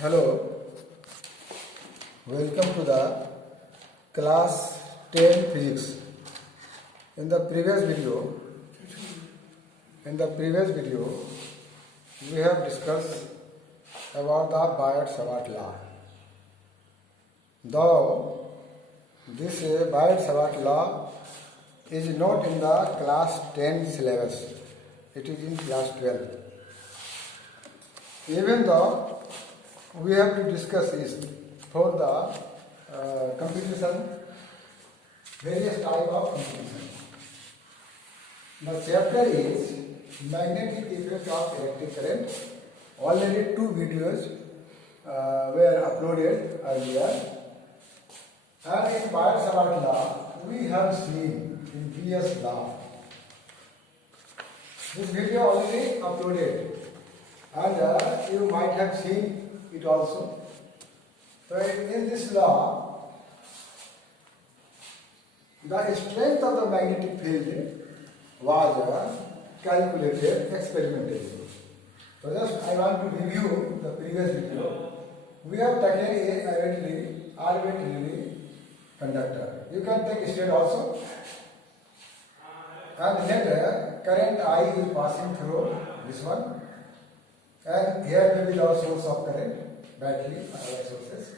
Hello, welcome to the class 10 physics. In the previous video, we have discussed about the Biot-Savart law. Though this Biot-Savart law is not in the class 10 syllabus, it is in class 12. Even though we have to discuss this for the computation, various type of computation. The chapter is magnetic effect of electric current. Already 2 videos were uploaded earlier. And in Biot-Savart law, we have seen in B's law. This video already uploaded, and you might have seen it also. So in this law, the strength of the magnetic field was calculated experimentally. So just I want to review the previous video. We have taken a arbitrary conductor. You can take straight also. And then current I is passing through this one. And here may be the source of current, battery, other sources.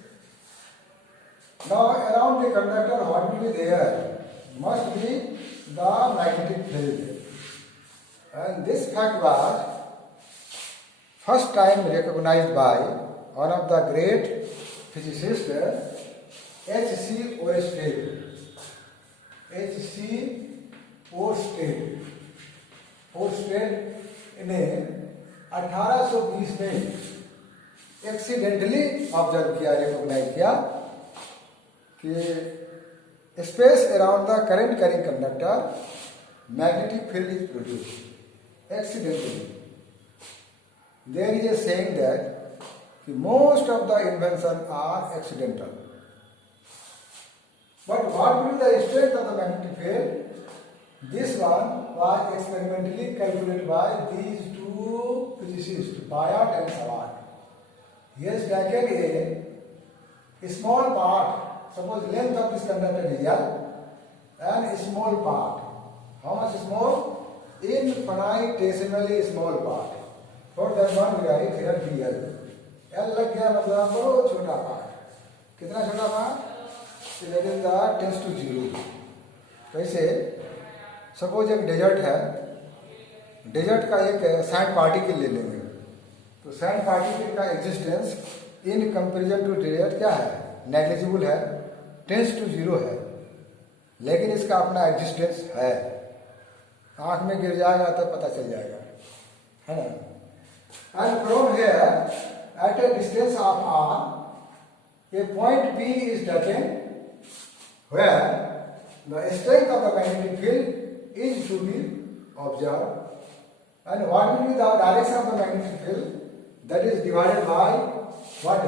Now around the conductor, what will be there? Must be the magnetic field. And this fact was first time recognized by one of the great physicists, H.C. Oersted. H.C. Oersted. Oersted ने 1820 में accidentally observe किया, recognise किया कि space around the current carrying conductor magnetic field is produced accidentally. There is a saying that most of the invention are accidental. But what will be the strength of the magnetic field? This one was experimentally calculated by these two physicists, Biot and Savart. He has taken a small part. Suppose length of this conductor is L, and a small part. How much small? Infinitesimally small part. For that one we write here DL. L लग गया मतलब बहुत छोटा part. कितना छोटा part? That is the tends to 0. कैसे? Suppose एक desert है, डेजर्ट का एक सैंड पार्टिकल ले लेंगे, तो सैंड पार्टिकल का existence in comparison to desert क्या है? नेग्लिजिबल है, टेंस टू 0 है, लेकिन इसका अपना एग्जिस्टेंस है. आंख में गिर जाएगा तो पता चल जाएगा, है ना. And from here eight a distance of r, a point P is taken where the strength of the magnetic field is to be observed. And what will be the direction of the magnetic field? That is divided by what?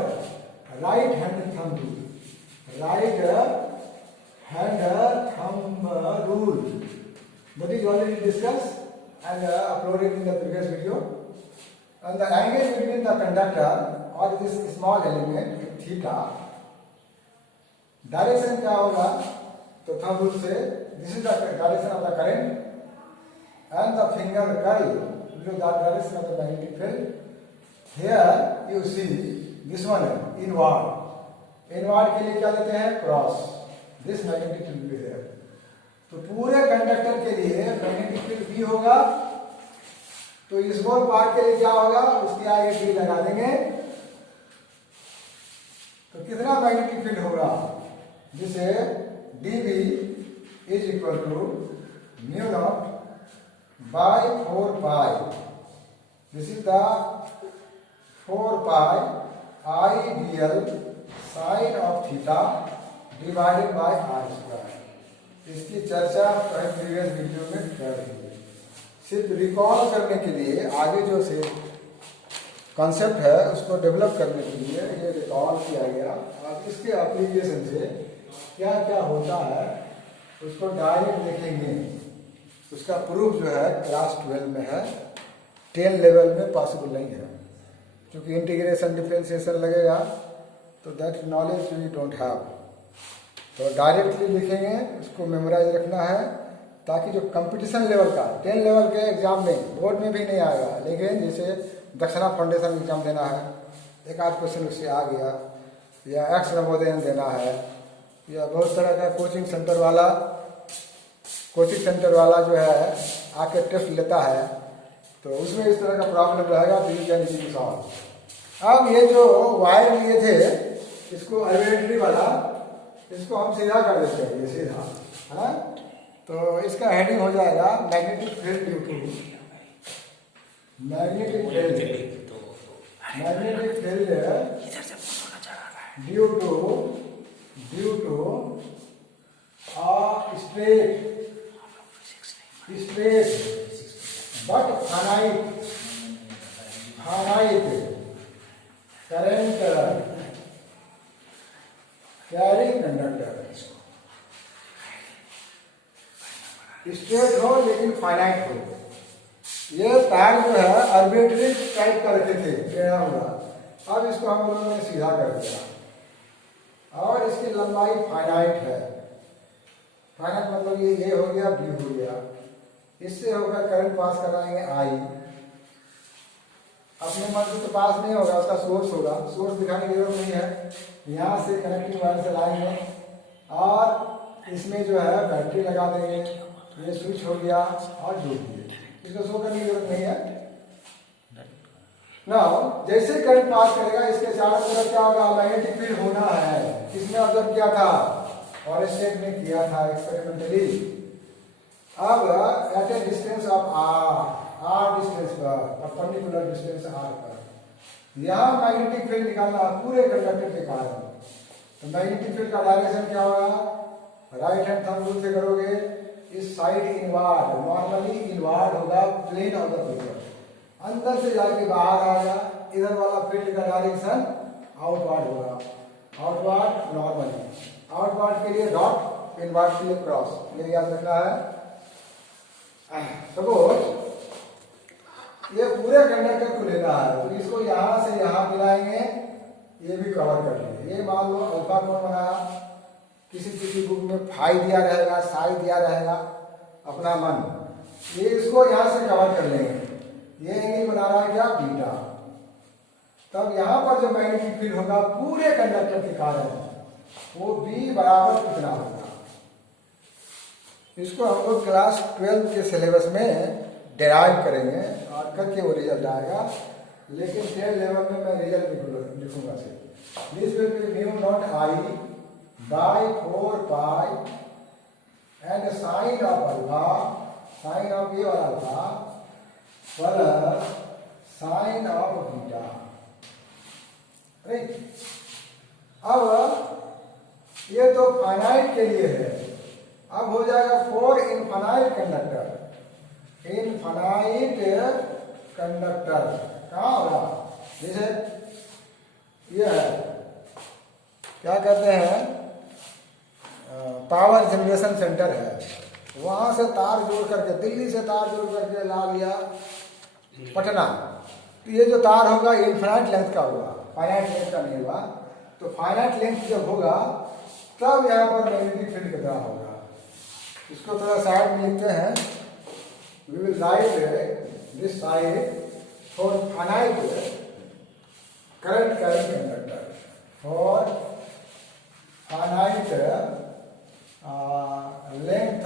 Right hand thumb rule. Right hand thumb rule. That is already discussed and uploaded in the previous video. And the angle between the conductor or this small element theta, direction क्या होगा? तो thumb rule से this is the direction of the current and the finger curl will the direction of the magnetic field. Here you see this one inward. Inward के लिए क्या लेते हैं? Cross. This magnetic field भी है. तो पूरे कंडक्टर के लिए मैग्नेटिक फील्ड बी होगा. तो स्मॉल पार्ट के लिए क्या होगा? उसके आगे डी लगा देंगे. तो कितना मैग्नेटिक फील्ड होगा? जिसे dB is equal to mu naught by 4 pi. This is the 4 pi I dl sin of theta divided by r square. इसकी चर्चा प्रीवियस वीडियो में कर रही है. सिर्फ रिकॉल करने के लिए, आगे जो से कॉन्सेप्ट है उसको डेवलप करने के लिए ये रिकॉल किया गया. अब इसके एप्लीकेशन से क्या क्या होता है उसको डायरेक्ट देखेंगे. उसका प्रूफ जो है क्लास 12 में है, 10 लेवल में पॉसिबल नहीं है, क्योंकि इंटीग्रेशन डिफरेंशिएशन लगेगा तो that knowledge we don't have. तो डायरेक्टली लिखेंगे, उसको मेमोराइज रखना है, ताकि जो कंपटीशन लेवल का 10 लेवल के एग्जाम में बोर्ड में भी नहीं आएगा, लेकिन जैसे दक्षिणा फाउंडेशन एग्जाम देना है, एक आध क्वेश्चन उससे आ गया, या एक्स नवोदयन देना है, या बहुत तरह का कोचिंग सेंटर वाला जो है आके टेस्ट लेता है, तो उसमें इस तरह का प्रॉब्लम रहेगा, तो यू कैन इजीली सॉल्व। अब ये जो वायर लिए थे, इसको आर्बिट्री वाला, इसको हम सीधा कर देते हैं, ये सीधा है ना। तो इसका हेडिंग हो जाएगा magnetic field due to due to straight but finite current carrying conductor। Straight हो लेकिन फाइनाइट हो। ये तार जो है आर्बिट्री टाइप का रखे थे टेढ़ा हुआ, अब इसको हम लोगों ने सीधा कर दिया और इसकी लंबाई फाइनाइट है। फाइनाइट मतलब ये हो गया, बी हो गया, इससे होकर करंट पास कराएंगे आई। अपने मर्जी तो पास नहीं होगा, उसका सोर्स होगा, सोर्स दिखाने की जरूरत नहीं है। यहाँ से कनेक्टिंग वायर से लाएंगे और इसमें जो है बैटरी लगा देंगे, ये स्विच हो गया और जोड़ दिए, इसको शो करने की जरूरत नहीं है ना। जैसे करंट पास करेगा इसके चारों तरफ क्या होगा, मैग्नेटिक फील्ड होना है। किसने ऑब्जर्व किया था, और स्टेट में किया था एक्सपेरिमेंटली। अब at a distance of R distance पर, परपेंडिकुलर डिस्टेंस आर पर, यहाँ मैग्नेटिक फील्ड निकालना पूरे कंडक्टर के कारण। तो मैग्नेटिक फील्ड का डायरेक्शन क्या होगा, राइट हैंड थंब रूल से करोगे, इस साइड इनवार्ड, नॉर्मली इनवार्ड होगा प्लेन ऑफ द पेपर, अंदर से जाके बाहर आएगा। इधर वाला फील्ड का डायरेक्शन आउटवार्ड होगा, आउटवार्ड नॉर्मली, आउटवार्ड के लिए डॉट, इनवार्ड के लिए क्रॉस, ये याद रखना है। सपोज ये पूरे कंडक्टर को लेना है, तो इसको यहां से यहां मिलाएंगे, ये भी कवर कर लेंगे। ये मान लो अल्फा कोण बनाया, किसी बुक में फाई दिया रहेगा, साई दिया रहेगा, अपना मन, ये इसको यहां से कवर कर लेंगे। ये एंगल बना रहा है क्या, बीटा। तब यहां पर जो मैग्नेटिक फील्ड होगा पूरे कंडक्टर के कारण, वो बी बराबर कितना होगा, इसको हम लोग क्लास 12 के सिलेबस में डेराइव करेंगे और करके वो रिजल्ट आएगा। लेकिन 10 लेवल में मैं रिजल्ट लिखूंगा सिर्फ, this will be mu naught I by 4 pi and sine of alpha, sine of A और alpha plus sine of beta, right. अब ये तो फाइनाइट के लिए है, अब हो जाएगा for infinite conductor. Infinite conductor कहाँ होगा, जैसे ये है, क्या कहते हैं, पावर जनरेशन सेंटर है, वहां से तार जोड़ करके, दिल्ली से तार जोड़ करके ला लिया पटना, तो ये जो तार होगा ये इनफाइनाइट लेंथ का होगा, फाइनाइट लेंथ का नहीं होगा। तो फाइनाइट लेंथ जब होगा तब यहाँ पर मैग्नेटिक फील्ड कितना होगा, इसको थोड़ा साइड में लिखते हैं। We will write this side for finite current carrying conductor, for finite length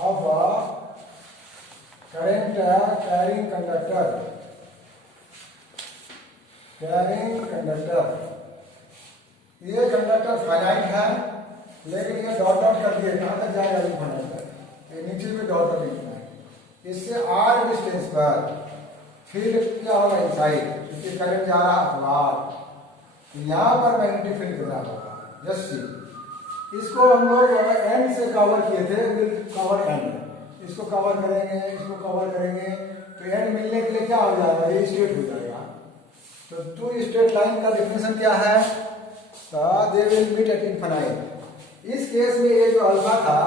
of current carrying conductor, ये कंडक्टर फाइनाइट है, लेकिन ये डॉट डॉट कर दिए, कहां तक जाएगा इनफाइनाइट, ये नीचे में डॉट डॉट इनफाइनाइट। इससे आर डिस्टेंस पर फील्ड क्या होगा, इनसाइड, क्योंकि करंट जा रहा बाहर, यहाँ पर मैग्नेटिक फील्ड कितना होगा, जस्ट सी। इसको हम लोग एंड से कवर किए थे, विल कवर एंड, इसको कवर करेंगे, इसको कवर करेंगे, तो एंड मिलने के लिए क्या हो जाएगा, ये स्ट्रेट हो जाएगा। तो टू स्ट्रेट लाइन का डेफिनेशन क्या है, they will meet at infinite. इस केस में ये जो अल्फा था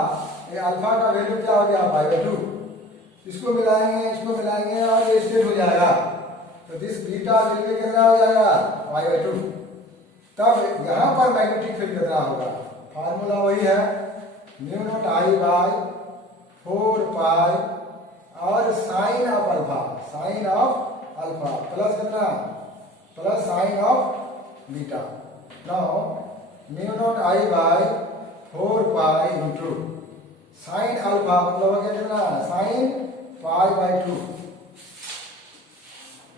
ये अल्फा का वैल्यू क्या हो गया π/2, इसको मिलाएंगे और ये स्टेट हो जाएगा, तो दिस बीटा वैल्यू कितना हो जाएगा π/2। तब यहाँ पर मैग्नेटिक फील्ड कितना होगा, फार्मूला वही है mu naught I by 4 pi और साइन ऑफ अल्फा प्लस कितना, plus sine of beta. Now mu naught I by 4 pi into sine alpha मतलब हो गया कितना, sine π/2,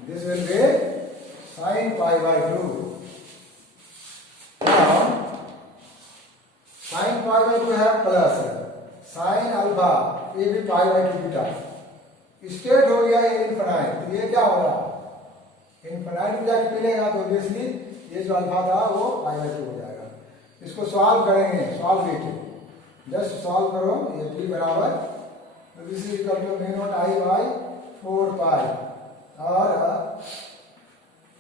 this will be sine π/2। Now sine π/2 है प्लस साइन अल्फा, ये भी π/2 beta, state हो गया ये इनफिनाइट, तो ये क्या होगा इनफिनाइट में जाके मिलेगा, तो ऑब्वियसली ये जो अल्फा था वो π/2 हो जाएगा। इसको सॉल्व करेंगे, सॉल्व इट, जस्ट सॉल्व करो, ये p बराबर, तो this is equal to mu naught I by 4 pi और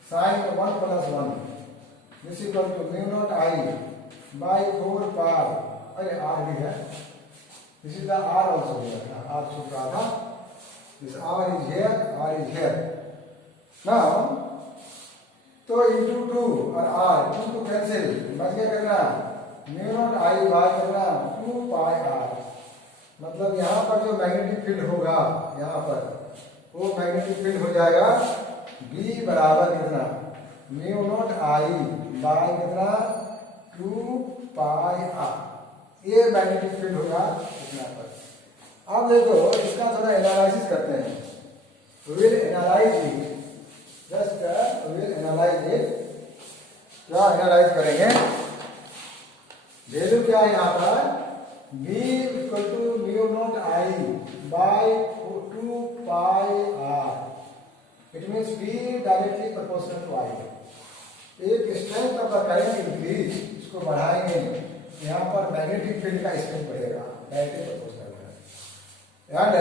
sine 1 plus 1, this equal to mu naught I by 4 pi, अरे आर भी है, this is the R also, R छूट रहा था, this R is here. Now तो into 2 और are 2 cancel, बच गया कितना म्यू नॉट आई बाय कितना 2 पाई आर, मतलब यहाँ पर जो मैग्नेटिक फील्ड होगा यहाँ पर वो मैग्नेटिक फील्ड हो जाएगा B बराबर कितना म्यू नॉट आई बाय कितना 2 पाई आर, ये मैग्नेटिक फील्ड होगा इतना पर। अब देखो इसका थोड़ा एनालिसिस करते हैं, will analyse it, just will analyse it, क्या एनालाइज करेंगे, वैल्यू क्या है यहाँ पर B equal to mu naught I by 2 pi R, it means B directly proportional to I. एक strength of the current increase, इसको बढ़ाएंगे, यहाँ पर मैग्नेटिक फील्ड का स्ट्रेंथ बढ़ेगा, डायरेक्टली प्रोपोर्शनल है, and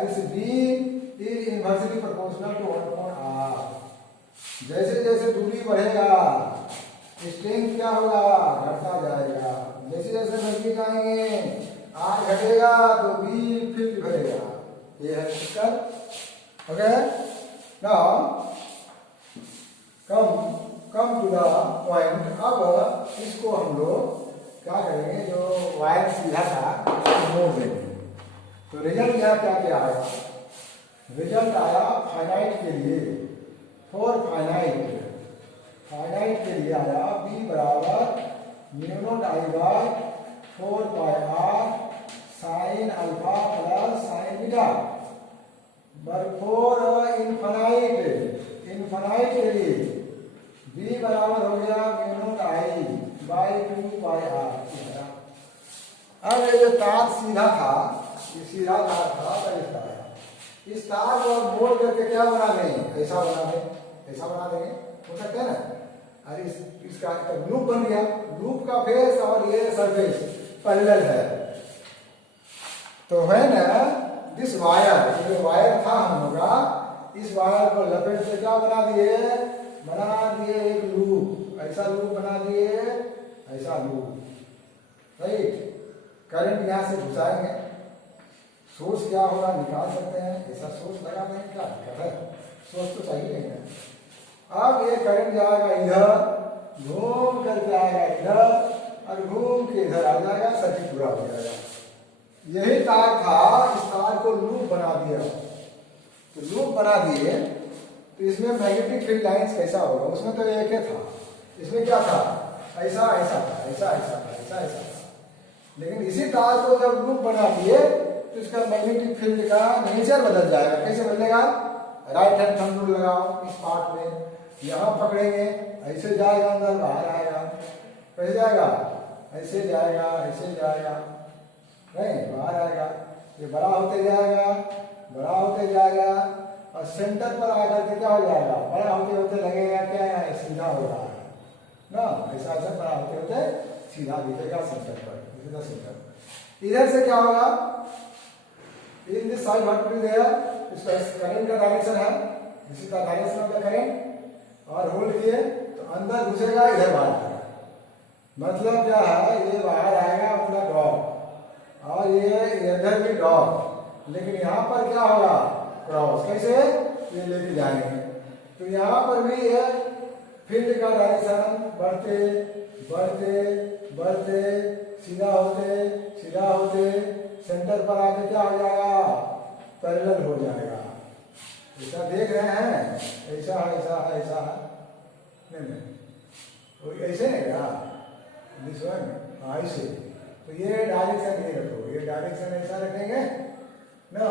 this B is inversely proportional to 1/r। जैसे जैसे दूरी बढ़ेगा स्ट्रेंथ क्या होगा, घटता जाएगा, जैसे जैसे नजदीक आएंगे आर घटेगा तो बी फील्ड बढ़ेगा, ये है system. Okay, now come to the point. अब इसको हम लोग क्या करेंगे, जो वायर सीधा था मोड़ देंगे, तो रिजल्ट यहाँ क्या क्या आया, रिजल्ट आया फाइनाइट के लिए, फॉर फाइनाइट के लिए आया B बराबर mu naught I by 4 pi R sine alpha plus sine beta, for infinite के लिए B बराबर हो गया mu naught I by 2 pi R. अब ये जो तार सीधा था, ये सीधा तार था, इस तार को मोड़ करके क्या बना दें, ऐसा बना देंगे, हो सकता है ना, अरे इसका लूप बन गया, लूप का फेस और ये सरफेस पैरेलल है, तो है ना दिस वायर, जो वायर था हम लोग का, इस वायर को लपेट से क्या बना दिए एक लूप, ऐसा लूप बना दिए, ऐसा लूप, राइट। करंट यहाँ से घुसाएंगे, सोर्स क्या होगा निकाल सकते हैं, ऐसा सोर्स लगा दें, क्या दिक्कत है, सोर्स तो चाहिए नहीं है। अब ये करंट जाएगा इधर, घूम करके आएगा इधर और घूम के इधर आ जाएगा, सर्किट पूरा हो जाएगा। यही तार था, इस तार को लूप बना दिया, तो लूप बना दिए तो इसमें मैग्नेटिक फील्ड लाइंस कैसा होगा, उसमें तो एक ही था, इसमें क्या था, ऐसा ऐसा था, ऐसा ऐसा था, ऐसा ऐसा था, लेकिन इसी तार को जब लूप बना दिए तो इसका मैग्नेटिक फील्ड का नेचर बदल जाएगा। कैसे बदलेगा, राइट हैंड थंब रूल लगाओ इस पार्ट में, यहाँ पकड़ेंगे, ऐसे जाएगा अंदर, बाहर आएगा, कैसे जाएगा, ऐसे जाएगा, ऐसे जाएगा, नहीं बाहर आएगा, ये बड़ा होते जाएगा और सेंटर पर आकर के क्या हो जाएगा, बड़ा होते होते लगेगा क्या है, सीधा हो रहा है ना, ऐसा ऐसा बड़ा होते होते सीधा दिखेगा सेंटर पर, सीधा सेंटर। इधर से क्या होगा, in this side what will there, इसका करंट का डायरेक्शन है, इसी का डायरेक्शन ऑफ द करंट, और होल्ड किए तो अंदर घुसेगा, इधर बाहर आएगा, मतलब क्या है, ये बाहर आएगा अपना ड्रॉप, और ये इधर भी डॉट, लेकिन यहाँ पर क्या होगा, क्रॉस। कैसे, ये लेके जाएंगे। तो यहाँ पर भी ये फील्ड का डायरेक्शन बढ़ते बढ़ते बढ़ते सीधा होते सेंटर पर आके क्या हो जाएगा, पैरेलल हो जाएगा। ऐसा देख रहे हैं, ऐसा है नहीं तो ऐसे नहीं क्या, दिस वन, हाँ ऐसे। तो ये डायरेक्शन ये रखो, ये डायरेक्शन ऐसा रखेंगे ना,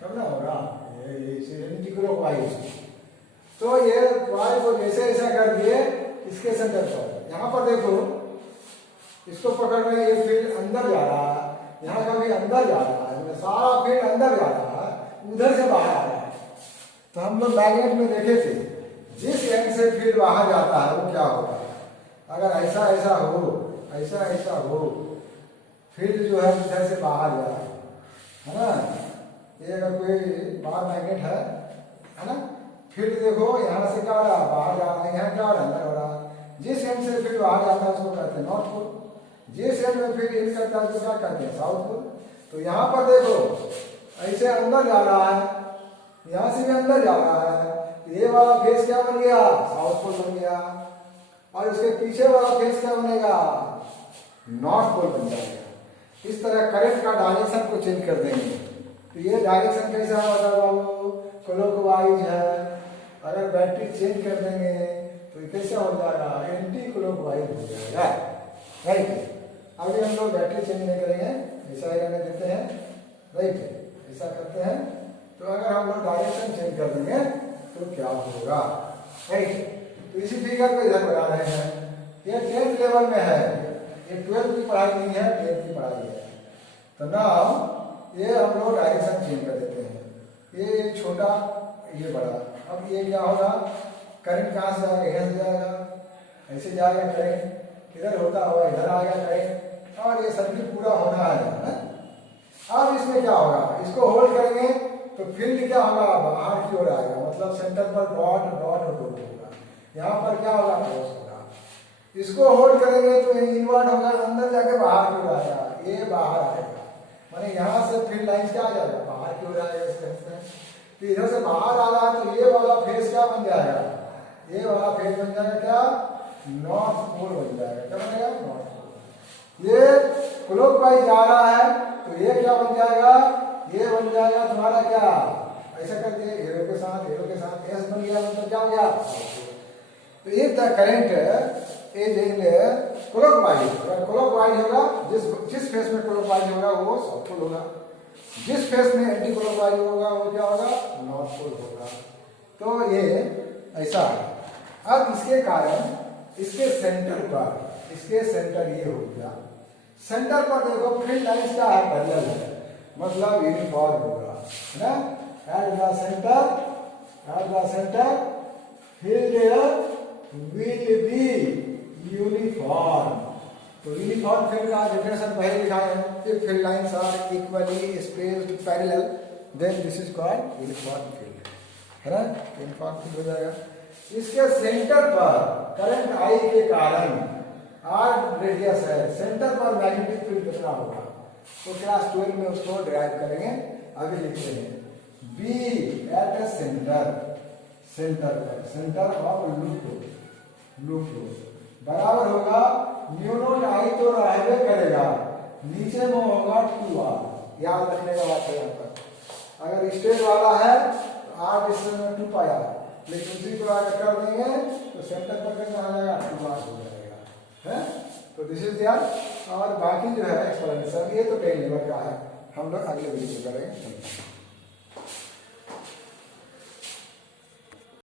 तब ना होगा ये एंटी क्लॉकवाइज। तो ये वाई को जैसे ऐसा कर दिए इसके सेंटर पर, यहाँ पर देखो इसको पकड़ रहे, ये फील्ड अंदर जा रहा है, यहाँ का भी अंदर जा रहा है, सारा फील्ड अंदर जा रहा है, उधर से बाहर आ रहा है। तो हम लोग मैग्नेट में देखे थे, जिस एंड से फील्ड बाहर जाता है वो क्या होता है, अगर ऐसा ऐसा हो, फील्ड जो है इधर से बाहर जा रहा है ना। ये अगर कोई बाहर मैग्नेट है ना, फील्ड देखो यहाँ से क्या हो रहा है, बाहर जा रहा है, यहाँ क्या हो रहा है, अंदर हो रहा है। जिस एंड से फील्ड बाहर जाता है उसको कहते हैं नॉर्थ पोल, जिस एंड में फील्ड इन करता है उसको क्या कहते हैं, साउथ पोल। तो यहाँ पर देखो ऐसे अंदर जा रहा है, यहाँ से भी अंदर जा रहा है, ये वाला फेस क्या बन गया, साउथ पोल बन गया, और उसके पीछे वाला फेस क्या बनेगा, नॉर्थ पोल बन जाएगा। इस तरह करंट का डायरेक्शन को चेंज कर देंगे। तो ये डायरेक्शन कैसा होगा बाबू, क्लॉकवाइज है। अगर बैटरी चेंज कर देंगे तो कैसा हो जाएगा, एंटी क्लॉकवाइज हो जाएगा, राइट। अभी हम लोग बैटरी चेंज नहीं करेंगे, ऐसा ही रहने देते हैं, राइट, ऐसा करते हैं। तो अगर हम लोग डायरेक्शन चेंज कर देंगे तो क्या होगा, राइट। तो इसी फिगर को इधर बना रहे हैं। ये 10th लेवल में है, ये 12th की पढ़ाई नहीं है, 10th की पढ़ाई है। तो ना ये हम लोग डायरेक्शन चेंज कर देते हैं, ये छोटा ये बड़ा। अब ये क्या होगा, करंट कहाँ से आएगा, इधर से जाएगा, ऐसे जाएगा करंट, इधर होता हुआ इधर आएगा करंट, और ये सर्किट पूरा होना है ना। अब इसमें क्या होगा, इसको होल्ड करेंगे तो फील्ड क्या होगा, बाहर की ओर आएगा, मतलब सेंटर पर डॉट डॉट होगा, यहाँ पर क्या होगा, क्रॉस होगा। इसको होल्ड करेंगे तो इनवर्ट होगा, अंदर जाके बाहर की ओर आएगा, ये बाहर आएगा, माने यहाँ से फील्ड लाइन क्या आ जाएगा, बाहर की ओर आएगा। तो इधर से बाहर आ रहा है तो ये वाला फेस क्या बन जाएगा, ये वाला फेस बन जाएगा क्या, नॉर्थ पोल बन जाएगा। क्या बनेगा, नॉर्थ पोल। ये क्लॉकवाइज जा रहा है तो ये क्या बन जाएगा, ये बन जाएगा तुम्हारा क्या, ऐसा करके एरो के साथ एस बन गया, मतलब क्या हो गया। तो ये करंट इज इन क्लॉकवाइज। अगर क्लॉकवाइज होगा, जिस फेस में क्लॉकवाइज होगा वो साउथ पोल होगा, जिस फेस में एंटी क्लॉकवाइज होगा वो क्या होगा, नॉर्थ पोल होगा। तो ये ऐसा है। अब इसके कारण इसके सेंटर पर, इसके सेंटर ये हो गया, सेंटर पर देखो फील्ड लाइंस क्या है, पैरेलल है, मतलब यूनिफॉर्म होगा, है ना। At the centre field will be uniform. तो यूनिफॉर्म फील्ड का डेफिनेशन पहले लिखा है, if field lines are equally spaced parallel then this is called uniform field, है ना। यूनिफॉर्म फील्ड हो जाएगा। इसके सेंटर पर करंट आई के कारण आर रेडियस है, सेंटर पर मैग्नेटिक फील्ड कितना होगा, तो क्लास 12 में उसको डिराइव करेंगे। अभी लिखते हैं B at a centre of loop बराबर होगा म्यू नॉट आई, तो रहबे करेगा, नीचे में होगा 2r। याद रखने का बात है यहाँ पर, अगर स्ट्रेट वाला है तो r डिस्टेंस में 2 पाया, लेकिन उसी को अगर कर देंगे तो सेंटर पर कितना आ जाएगा, 2r हो जाएगा, है। तो दिस इज यार। और बाकी जो है एक्सप्लेनेशन ये तो 10 लेवल का है, हम लोग अगले वीडियो करेंगे।